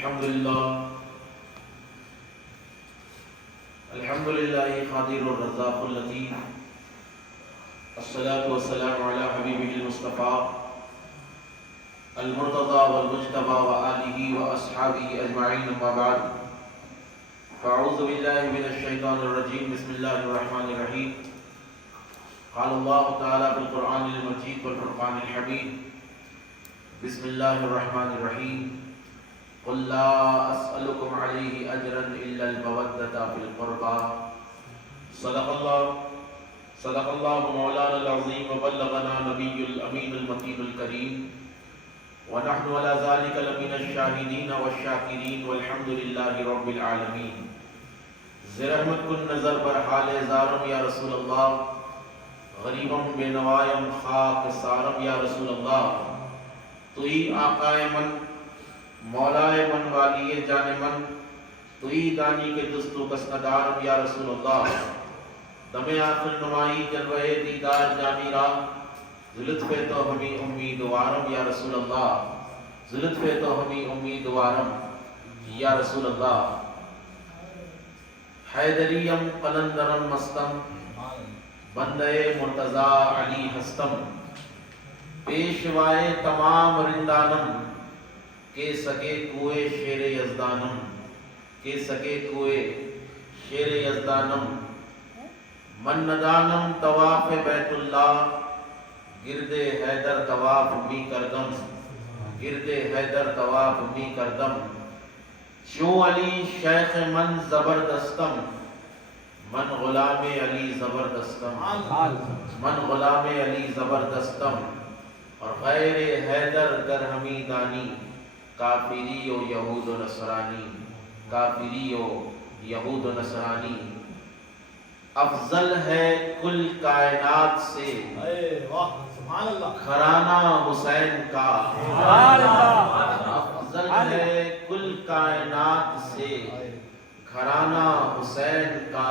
الحمدللہ قادر الرزاق اللطیف الصلاة والسلام علی حبیبہ المصطفیٰ المرتضی والمجتبی وآلہ واصحابہ اجمعین اما بعد فاعوذ باللہ من الشیطان الرجیم بسم اللہ الرحمن الرحیم قال اللہ تعالی فی القرآن المجید والفرقان الحمید بسم اللہ الرحمن الرحیم قل لا اسألكم علیہ اجرا الا المودۃ فی القربى صدق اللہ مولانا العظیم وبلغنا نبی الامین المتین الکریم ونحن على ذلك لمن الشاہدین والشاکرین والحمد للہ رب العالمین. زرحمت کن نظر بر حال زارم یا رسول اللہ، غریبم بے نوایم خاک سارم یا رسول اللہ. توئی آقائے من، مولائے من، والی جان من، توئی دانی کے دستو کسندارم یا رسول اللہ. دم آخر نمائی جلوہ دیدار جامیرہ، ذلت پہ تو ہمیں امیدوارم یا رسول اللہ. ذلت پہ تو ہمیں امیدوارم یا رسول اللہ. حیدریم قلندرم مستم، بندے مرتضی علی ہستم. پیشوائے تمام رندانم، کے سکے کوئے شیر یزدانم. کے سکے کوئے شیر یزدانم. من ندانم طواف بیت اللہ، گرد حیدر طواف می کردم. گرد حیدر طواف می کردم. چوں علی شیخ من زبردستم، من غلام علی زبردستم. من غلام علی زبردستم. اور غیر حیدر در ہمی دانی، کافری و یہود و نصرانی. کافری و یہود و نصرانی. افضل ہے کل کائنات سے گھرانہ حسین کا. افضل ہے کل کائنات سے گھرانہ حسین کا.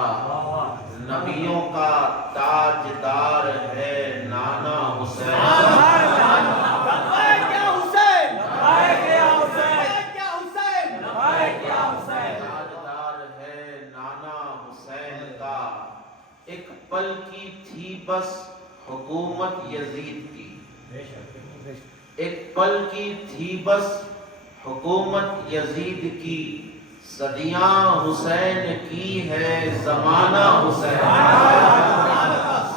نبیوں کا تاجدار ہے نانا حسین. تاجدار ہے نانا حسین کا. ایک پل کی تھی بس حکومت یزید کی. ایک پل کی تھی بس حکومت یزید کی. صدیاں حسین کی ہے زمانہ حسین.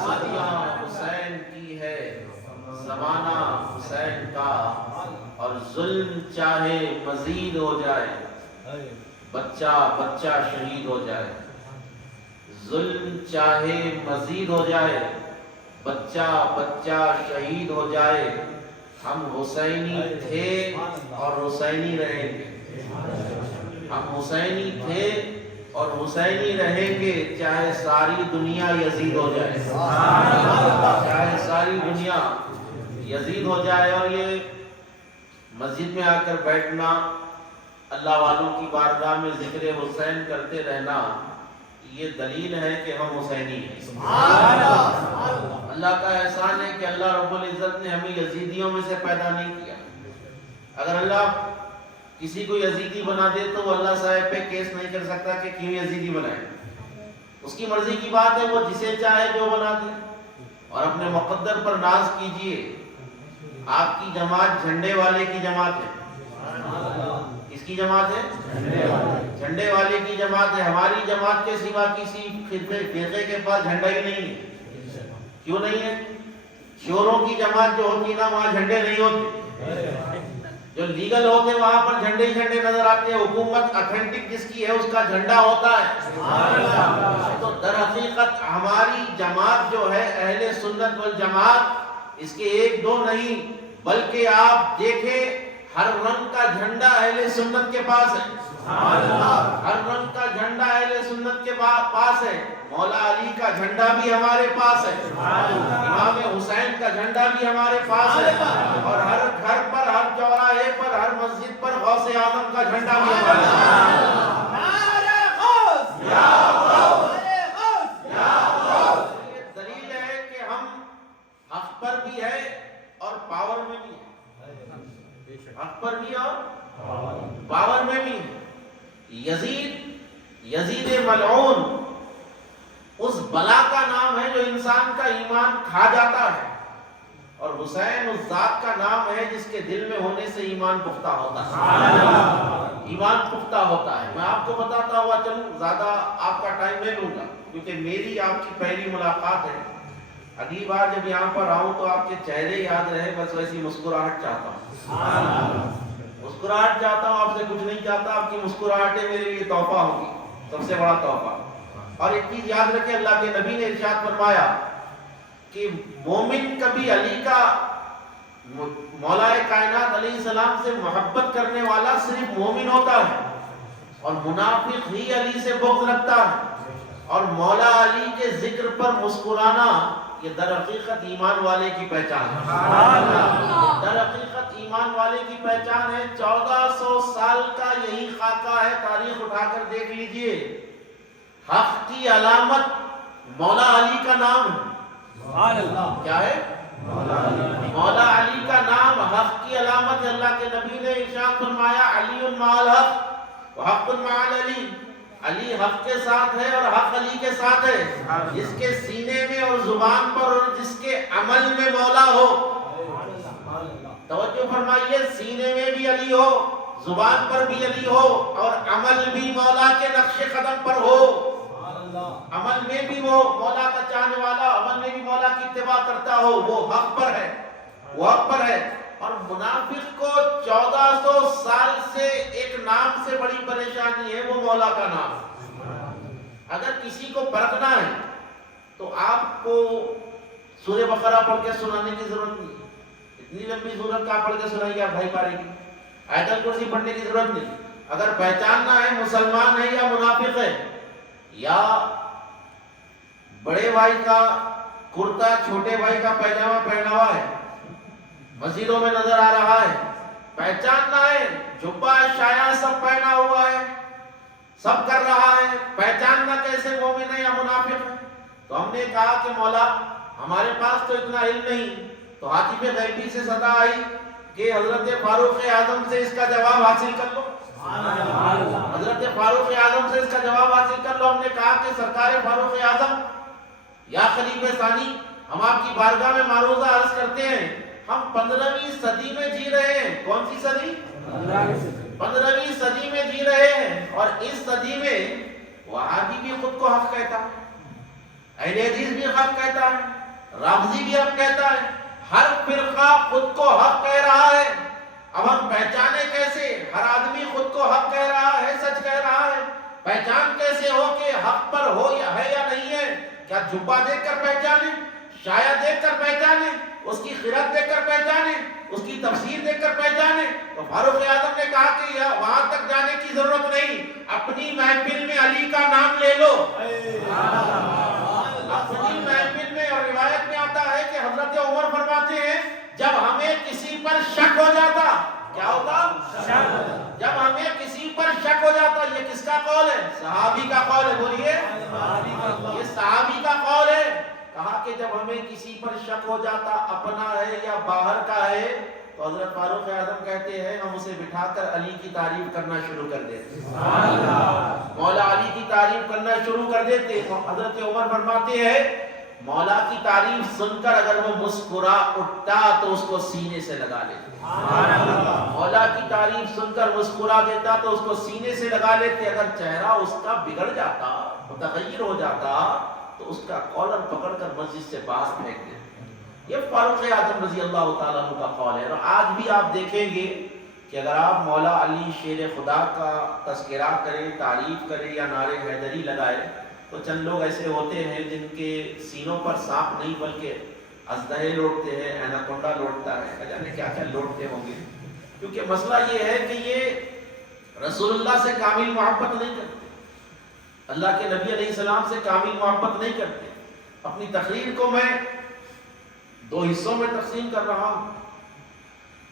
صدیاں حسین کی ہے زمانہ حسین کا. اور ظلم چاہے مزید ہو جائے، بچہ بچہ شہید ہو جائے. ظلم چاہے مزید ہو جائے، بچہ بچہ شہید ہو جائے. ہم حسینی تھے اور حسینی رہیں گے. ہم حسینی تھے اور حسینی رہیں گے، چاہے ساری دنیا یزید ہو جائے. چاہے ساری دنیا یزید ہو جائے. اور یہ مسجد میں آ کر بیٹھنا، اللہ والوں کی بارگاہ میں ذکر حسین کرتے رہنا، یہ دلیل ہے کہ ہم حسینی ہیں. اللہ کا احسان ہے کہ اللہ رب العزت نے ہمیں یزیدیوں میں سے پیدا نہیں کیا. اگر اللہ کسی کو یزیدی بنا دے تو وہ اللہ صاحب پہ کیس نہیں کر سکتا کہ کیوں یزیدی بنائے. اس کی مرضی کی بات ہے، وہ جسے چاہے جو بنا دے. اور اپنے مقدر پر ناز کیجئے. آپ کی جماعت جھنڈے والے کی جماعت ہے. کس کی جماعت ہے؟ جھنڈے والے کی جماعت ہے. ہماری جماعت کے سوا کسی فرقے کے پاس جھنڈا ہی نہیں ہے. کیوں نہیں ہے؟ شوروں کی جماعت جو ہوتی نا، وہاں جھنڈے نہیں ہوتے. جو لیگل ہوتے وہاں پر جھنڈے ہی جھنڈے نظر آتے ہیں. حکومت اتھینٹک جس کی ہے اس کا جھنڈا ہوتا ہے. تو در حقیقت ہماری جماعت جو ہے اہل سنت والجماعت، اس کے ایک دو نہیں بلکہ آپ دیکھیں ہر رنگ کا جھنڈا اہل سنت کے پاس ہے. ہر رنگ کا جھنڈا اہل سنت کے پاس ہے. مولا علی کا جھنڈا بھی ہمارے پاس ہے. امام حسین کا جھنڈا بھی ہمارے پاس ہے. اور ہر گھر پر، ہر چوراہے پر، ہر مسجد پر غوث اعظم کا جھنڈا بھی ہمارے پاس ہے. یہ دلیل ہے کہ ہم حق پر بھی ہے اور پاور میں بھی ہے. حق پر بھی اور 52 میں بھی یزید ملعون اس بلا کا نام ہے جو انسان کا ایمان کھا جاتا ہے، اور حسین اس ذات کا نام ہے جس کے دل میں ہونے سے ایمان پختہ ہوتا ہے، ایمان پختہ ہوتا ہے۔ میں آپ کو بتاتا ہوا چلوں، زیادہ آپ کا ٹائم نہیں لوں گا کیونکہ میری آپ کی پہلی ملاقات ہے۔ اگلی بار جب یہاں پر آؤں تو آپ کے چہرے یاد رہے، بس ویسی مسکراہٹ چاہتا ہوں، مسکراہٹ چاہتا ہوں، آپ سے کچھ نہیں چاہتا۔ آپ کی مسکراہٹیں میرے لیے تحفہ ہوگی، سب سے بڑا تحفہ۔ اور ایک چیز یاد رکھیں، اللہ کے نبی نے ارشاد فرمایا کہ مومن کبھی علی کا، مولا کائنات علیہ السلام سے محبت کرنے والا صرف مومن ہوتا ہے، اور منافق ہی علی سے بغض رکھتا ہے۔ اور مولا علی کے ذکر پر مسکرانا یہ در حقیقت ایمان والے کی پہچان ہے، در حقیقت ایمان والے کی پہچان ہے۔ 1400 سال کا یہی خاکہ ہے، تاریخ اٹھا کر دیکھ لیجئے۔ حق کی علامت مولا علی کا نام ہے، کیا ہے؟ مولا علی کا نام حق کی علامت ہے۔ اللہ کے نبی نے ارشاد فرمایا علی مع الحق وحق مع علی، علی حق کے ساتھ ہے اور حق علی کے ساتھ ہے۔ جس کے سینے میں اور زبان پر اور جس کے عمل میں مولا ہو، توجہ فرمائیے، سینے میں بھی علی ہو، زبان پر بھی علی ہو، اور عمل بھی مولا کے نقش قدم پر ہو، عمل میں بھی وہ مولا کا چاہنے والا، عمل میں بھی مولا کی اتباع کرتا ہو، وہ حق پر ہے، وہ حق پر ہے۔ اور منافق کو 1400 سال سے ایک نام سے بڑی پریشانی ہے، وہ مولا کا نام۔ اگر کسی کو پرکھنا ہے تو آپ کو سورہ بقرہ پڑھ کے سنانے کی ضرورت نہیں، اتنی لمبی سورت کا پڑھ کے سنائیے آپ بھائی پارے کی، آیت الکرسی پڑھنے کی ضرورت نہیں۔ اگر پہچاننا ہے مسلمان ہے یا منافق ہے، یا بڑے بھائی کا کرتا چھوٹے بھائی کا پیجامہ پہنا ہوا ہے، مسجدوں میں نظر آ رہا ہے، پہچاننا ہے، جبہ شایا سب پہنا ہوا ہے، سب کر رہا ہے، پہچاننا کیسے مومن ہے یا منافق ہے؟ تو ہم نے کہا کہ مولا ہمارے پاس تو اتنا علم نہیں، تو حاتم غیبی سے صدا آئی کہ حضرت فاروق اعظم سے اس کا جواب حاصل کر لو، حضرت فاروق اعظم سے اس کا جواب حاصل کر لو۔ ہم نے کہا کہ سرکار فاروق اعظم یا خلیفہ ثانی، ہم آپ کی بارگاہ میں معروضہ عرض کرتے ہیں، ہم 15ویں صدی میں جی رہے ہیں۔ کون سی صدی؟ 15ویں صدی میں جی رہے ہیں، اور اس صدی میں وہابی بھی خود کو حق کہتا ہے، اہل حدیث بھی حق کہتا ہے، رافضی بھی حق کہتا ہے، ہر فرقہ خود کو حق کہہ رہا ہے۔ اب ہم پہچانے کیسے؟ ہر آدمی خود کو حق کہہ رہا ہے، سچ کہہ رہا ہے، پہچان کیسے ہو کہ حق پر ہو یا ہے یا نہیں ہے؟ کیا جبہ دیکھ کر پہچانے، شایا دیکھ کر پہچانے، اس کی خرد دیکھ کر پہچانے، اس کی تفسیر دیکھ کر پہچانے؟ تو فاروق اعظم نے کہا کہ وہاں تک جانے کی ضرورت نہیں، اپنی محفل میں علی کا نام لے لو۔ اپنی محفل میں، اور روایت میں آتا ہے کہ حضرت عمر فرماتے ہیں جب ہمیں کسی پر شک ہو جاتا، کیا ہوتا؟ جب ہمیں کسی پر شک ہو جاتا، یہ کس کا قول ہے؟ صحابی کا قول ہے، بولیے، یہ صحابی کا قول ہے۔ کہا کہ جب ہمیں کسی پر شک ہو جاتا، اپنا ہے یا باہر کا ہے، تو حضرت فاروق اعظم کہتے ہیں ہم اسے بٹھا کر علی کی تعریف کرنا شروع کر دیتے، مولا علی کی تعریف کرنا شروع کر دیتے۔ حضرت عمر فرماتے ہیں مولا کی تعریف سن کر اگر وہ مسکرا اٹھتا تو اس کو سینے سے لگا لیتے، مولا کی تعریف سن کر مسکرا دیتا تو اس کو سینے سے لگا لیتے۔ اگر چہرہ اس کا بگڑ جاتا، متغیر ہو جاتا، تو اس کا کالر پکڑ کر مسجد سے باہر پھینک دیتے۔ یہ فاروق اعظم رضی اللہ تعالیٰ عنہ کا قول ہے۔ اور آج بھی آپ دیکھیں گے کہ اگر آپ مولا علی شیر خدا کا تذکرہ کریں، تعریف کریں یا نعرے حیدری لگائیں، تو چند لوگ ایسے ہوتے ہیں جن کے سینوں پر سانپ نہیں بلکہ ازدہے لوٹتے ہیں، ایناکونڈا لوٹتا ہے، نہ جانے کیا کیا لوٹتے ہوں گے۔ کیونکہ مسئلہ یہ ہے کہ یہ رسول اللہ سے کامل محبت نہیں کرتے، اللہ کے نبی علیہ السلام سے کامل محبت نہیں کرتے۔ اپنی تقریر کو میں 2 حصوں میں تقسیم کر رہا ہوں،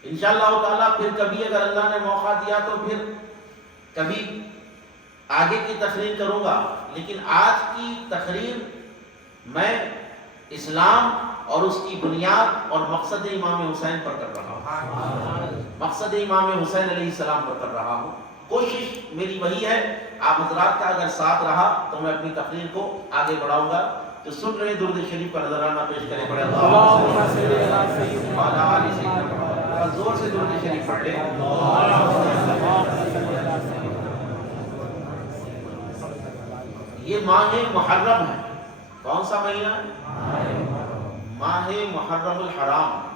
انشاءاللہ تعالیٰ پھر کبھی اگر اللہ نے موقع دیا تو پھر کبھی آگے کی تقریر کروں گا، لیکن آج کی تقریر میں اسلام اور اس کی بنیاد اور مقصد امام حسین پر کر رہا ہوں۔ مقصد امام حسین علیہ السلام پر کر رہا ہوں. کوشش میری وہی ہے، آپ حضرات کا اگر ساتھ رہا تو میں اپنی تقریر کو آگے بڑھاؤں گا. جو سن رہے درود شریف کا نذرانہ پیش کریں پڑے اللہم صلی علی سیدنا وعلی آل سیدنا محمد. زور سے درود شریف پڑھ لیں. یہ ماہ محرم ہے. کون سا مہینہ؟ ماہ محرم الحرام.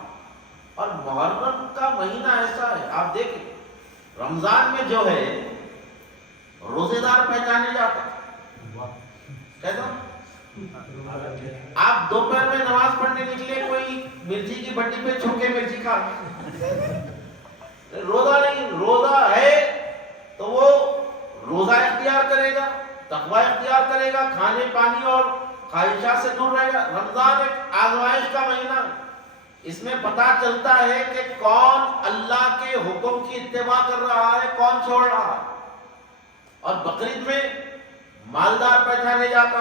اور محرم کا مہینہ ایسا ہے، آپ دیکھیں رمضان میں جو ہے روزے دار پہچانے جاتا. کہتا آپ دوپہر میں نماز پڑھنے نکلے، کوئی مرچی کی بٹی پہ چھو کے مرچی کھا روزہ نہیں. روزہ ہے تو وہ روزہ اختیار کرے گا، تقوی اختیار کرے گا، کھانے پانی اور خواہشات سے دور رہے گا. رمضان ایک آزمائش کا مہینہ، اس میں پتہ چلتا ہے کہ کون اللہ کے حکم کی اتباع کر رہا ہے، کون چھوڑ رہا ہے. اور بقرعید میں مالدار پہچانے جاتا،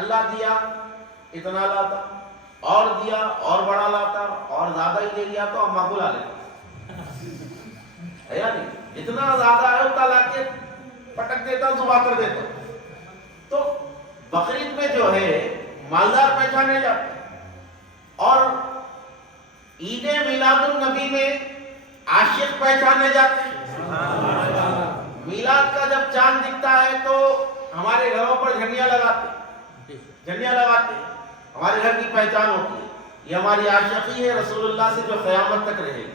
اللہ دیا اتنا لاتا، اور دیا اور بڑا لاتا، اور زیادہ ہی دے دیا تو اماں کو لا لیتا ہے یا نہیں. جتنا زیادہ ہے اتنا لا کے پٹک دیتا، زبا کر دیتا. تو بقرعید میں جو ہے مالدار پہچانے جاتے. اور عید میلاد النبی میں عاشق پہچانے جاتے ہیں. میلاد کا جب چاند دکھتا ہے تو ہمارے گھروں پر جھنڈیاں لگاتے ہیں. ہمارے گھر کی پہچان ہوتی ہے، یہ ہماری عاشقی ہے رسول اللہ سے جو قیامت تک رہے گی.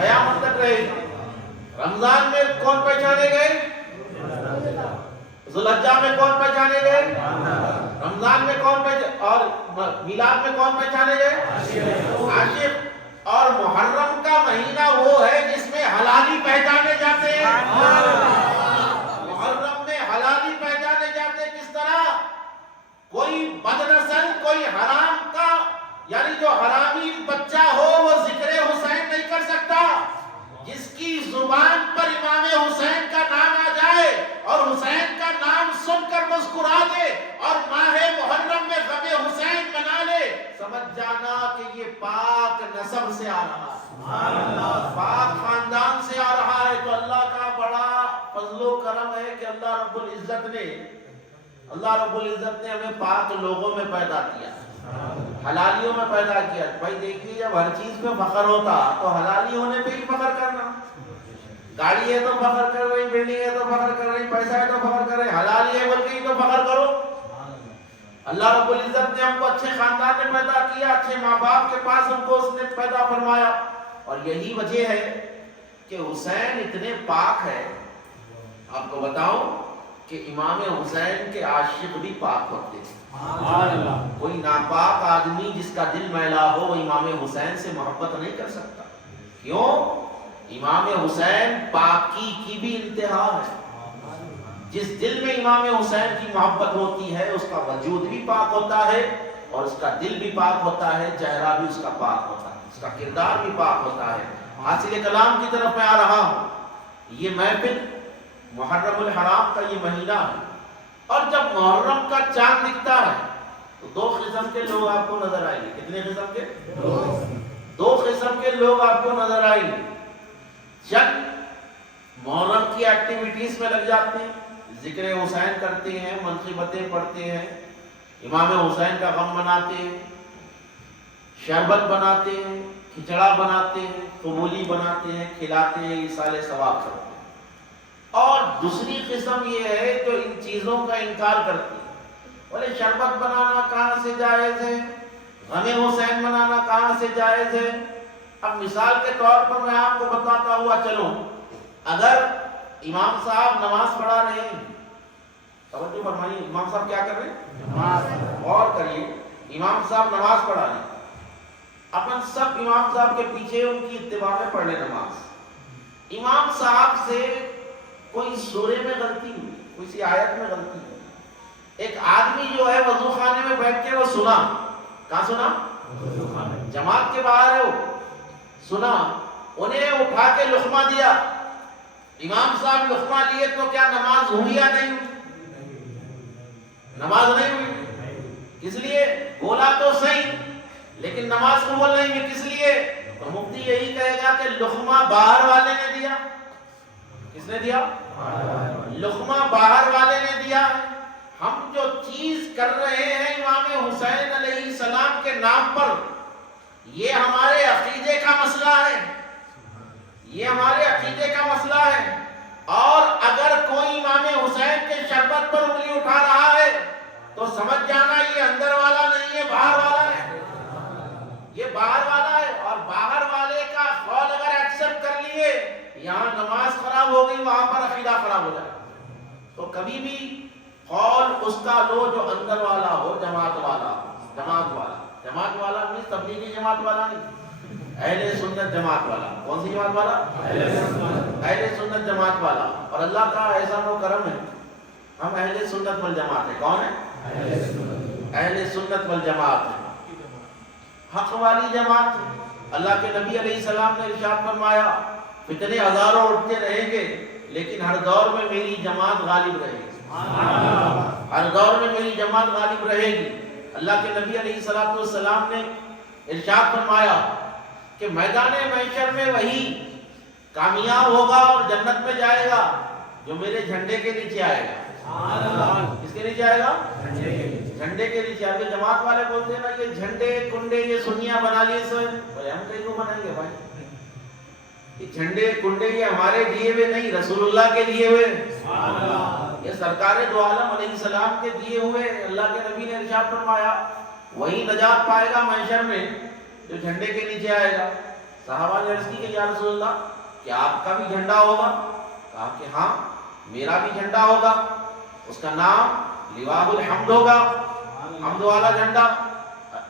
قیامت تک رہے گی. رمضان میں کون پہچانے گئے؟ ذوالحجہ میں کون پہچانے گئے؟ رمضان میں کون پہچانے، اور میلاد میں کون پہچانے گئے؟ عاشق. اور محرم کا مہینہ وہ ہے جس میں حلالی پہچانے جاتے ہیں. محرم میں حلالی پہچانے جاتے ہیں. کس طرح؟ کوئی بدنسل، کوئی حرام کا یعنی جو حرامی بچہ ہو وہ ذکر حسین نہیں کر سکتا. جس کی زبان پر امام حسین کا نام آ جائے اور حسین کا نام سن کر مسکرا دے اور ماہ محرم میں غم حسین منا لے، سمجھ جانا کہ یہ پاک نسب سے آ رہا ہے، پاک خاندان سے آ رہا ہے. تو اللہ کا بڑا فضل و کرم ہے کہ اللہ رب العزت نے ہمیں پاک لوگوں میں پیدا کیا، حلالیوں میں پیدا کیا. بھائی دیکھیے جب ہر چیز پہ فخر ہوتا تو حلالی ہونے پہ ہی فخر کرنا. گاڑی ہے تو فخر کر رہی، بلڈنگ ہے تو فخر کر رہی، پیسہ ہے تو فخر کر رہی، حلالی ہے بلکہ ہی تو فخر کرو. اللہ رب العزت نے ہم کو اچھے خاندان میں پیدا کیا، اچھے ماں باپ کے پاس ہم کو اس نے پیدا فرمایا. اور یہی وجہ ہے کہ حسین اتنے پاک ہے. آپ کو بتاؤں کہ امام حسین کے عاشق بھی پاک ہوتے ہیں. کوئی ناپاک آدمی جس کا دل میلا ہو وہ امام حسین سے محبت نہیں کر سکتا. کیوں؟ امام حسین پاکی کی بھی انتہا ہے. جس دل میں امام حسین کی محبت ہوتی ہے اس کا وجود بھی پاک ہوتا ہے اور اس کا دل بھی پاک ہوتا ہے، چہرہ بھی اس کا پاک ہوتا ہے، اس کا کردار بھی پاک ہوتا ہے. حاصل کلام کی طرف میں آ رہا ہوں. یہ محفل محرم الحرام کا یہ مہینہ ہے. اور جب محرم کا چاند دکھتا ہے تو دو قسم کے لوگ آپ کو نظر آئیں گے. کتنے قسم کے؟ دو قسم کے لوگ آپ کو نظر آئیں گے. چند محرم کی ایکٹیویٹیز میں لگ جاتے ہیں، ذکر حسین کرتے ہیں، منقبتیں پڑھتے ہیں، امام حسین کا غم مناتے ہیں، شربت بناتے ہیں، کھچڑا بناتے ہیں، قبولی بناتے ہیں، کھلاتے ہیں، ایصال ثواب کرتے ہیں. اور دوسری قسم یہ ہے جو ان چیزوں کا انکار کرتی ہے. بولے شربت بنانا کہاں سے جائز ہے، غم حسین منانا کہاں سے جائز ہے. اب مثال کے طور پر میں آپ کو بتاتا ہوا چلوں، اگر امام صاحب نماز پڑھا رہے ہیں، توجہ فرمائیے، امام صاحب کیا کر رہے ہیں؟ غور کریے. امام صاحب نماز پڑھا رہے ہیں، اپن سب امام صاحب کے پیچھے ان کی اتباع میں پڑھ لیں نماز. امام صاحب سے کوئی سورے میں غلطی ہوئی، کوئی سی آیت میں غلطی ہوئی، ایک آدمی جو ہے وضو خانے میں بیٹھ کے وہ سنا. کہاں سنا؟ جماعت کے باہر ہے، وہ سنا، انہیں اٹھا کے لقمہ دیا. امام صاحب لقمہ لیے تو کیا نماز ہوئی یا نہیں ہوئی؟ نماز نہیں ہوئی. اس لیے بولا تو صحیح لیکن نماز قبول نہیں ہوئی. کس لیے؟ تو مفتی یہی کہے گا کہ لقمہ باہر والے نے دیا. کس نے دیا؟ لقمہ باہر والے نے دیا. ہم جو چیز کر رہے ہیں امام حسین علیہ السلام کے نام پر، یہ ہمارے عقیدے کا مسئلہ ہے، یہ ہمارے عقیدے کا مسئلہ ہے. اور اگر کوئی امام حسین کے شربت پر انگلی اٹھا رہا ہے تو سمجھ جانا یہ اندر والا نہیں ہے، باہر والا ہے. یہ باہر والا ہے. اور باہر والے کا قول اگر ایکسپٹ کر لیے، یہاں نماز خراب ہو گئی، وہاں پر عقیدہ خراب ہو جائے. تو کبھی بھی قول اس کا لو جو اندر والا ہو، جماعت والا. جماعت والا، جماعت والا نہیں تبلیغی جماعت والا نہیں، اہل سنت جماعت والا. کون سی جماعت والا؟ اہل سنت جماعت والا. اور اللہ کا احسان و کرم ہے، ہم اہل سنت والجماعت ہیں. کون ہے؟ اہل سنت والجماعت ہے، حق والی جماعت ہے. اللہ کے نبی علیہ السلام نے ارشاد فرمایا فتنے ہزاروں اٹھتے رہیں گے لیکن ہر دور میں میری جماعت غالب رہے گی. ہر دور میں میری جماعت غالب رہے گی. اللہ کے نبی علیہ السلام نے ارشاد فرمایا کہ میدان محشر میں وہی کامیاب ہوگا اور جنت میں جائے گا جو میرے جھنڈے کے نیچے آئے گا. کس کے نیچے آئے گا؟ جھنڈے کے نیچے. آگے جماعت والے بولتے ہیں نا یہ جھنڈے کنڈے یہ سنیاں بنا لیے سو ہم کہیں کو بنائیں گے بھائی؟ یہ جھنڈے کنڈے یہ ہمارے دیے ہوئے نہیں، رسول اللہ کے دیے ہوئے. یہ سرکار دو عالم علیہ السلام کے دیے ہوئے. اللہ کے نبی نے ارشاد فرمایا وہی نجات پائے گا محشر میں جو جھنڈے کے نیچے آئے گا. صحابہ نے عرض کی کہ یا رسول اللہ کیا آپ کا بھی جھنڈا ہوگا؟ کہا کہ ہاں میرا بھی جھنڈا ہوگا. اس کا نام لواء الحمد ہوگا، حمد والا جھنڈا.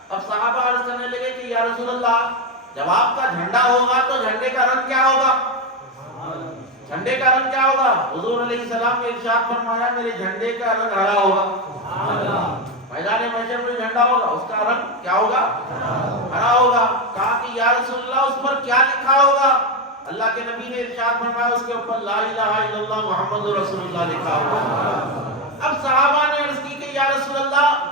اب صحابہ عرض کرنے لگے کہ یا رسول اللہ جب آپ کا جھنڈا ہوگا تو جھنڈے کا رنگ کیا ہوگا؟ جھنڈے کا رنگ کیا ہوگا؟ حضور علیہ السلام نے ارشاد فرمایا میرے جھنڈے کا رنگ ہرا ہوگا. میدان محشر میں جھنڈا ہوگا، اس کا رنگ کیا ہوگا؟ ہرا ہوگا. کہا کہ یا رسول اللہ اس پر کیا لکھا ہوگا؟ اللہ کے نبی نے ارشاد فرمایا اس کے اوپر لا الہ الا اللہ محمد رسول اللہ لکھا ہوگا. اب صحابہ نے عرض کی کہ یا رسول اللہ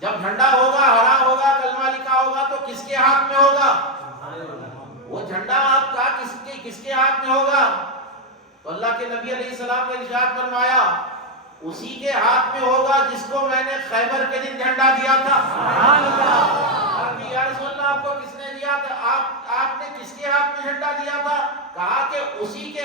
جب جھنڈا ہوگا ہرا ہوگا کلمہ لکھا ہوگا تو کس کے ہاتھ میں ہوگا؟ وہ جھنڈا آپ کا کس کے ہاتھ میں ہوگا؟ تو اللہ کے نبی علیہ السلام نے ارشاد فرمایا اسی کے ہاتھ میں ہوگا جس کو میں نے خیبر کے دن جھنڈا دیا تھا. یا رسول اللہ آپ کو کس نے دیا تھا؟ آپ نے کس کے ہاتھ میں جھنڈا دیا تھا؟ کہا کہ اسی کے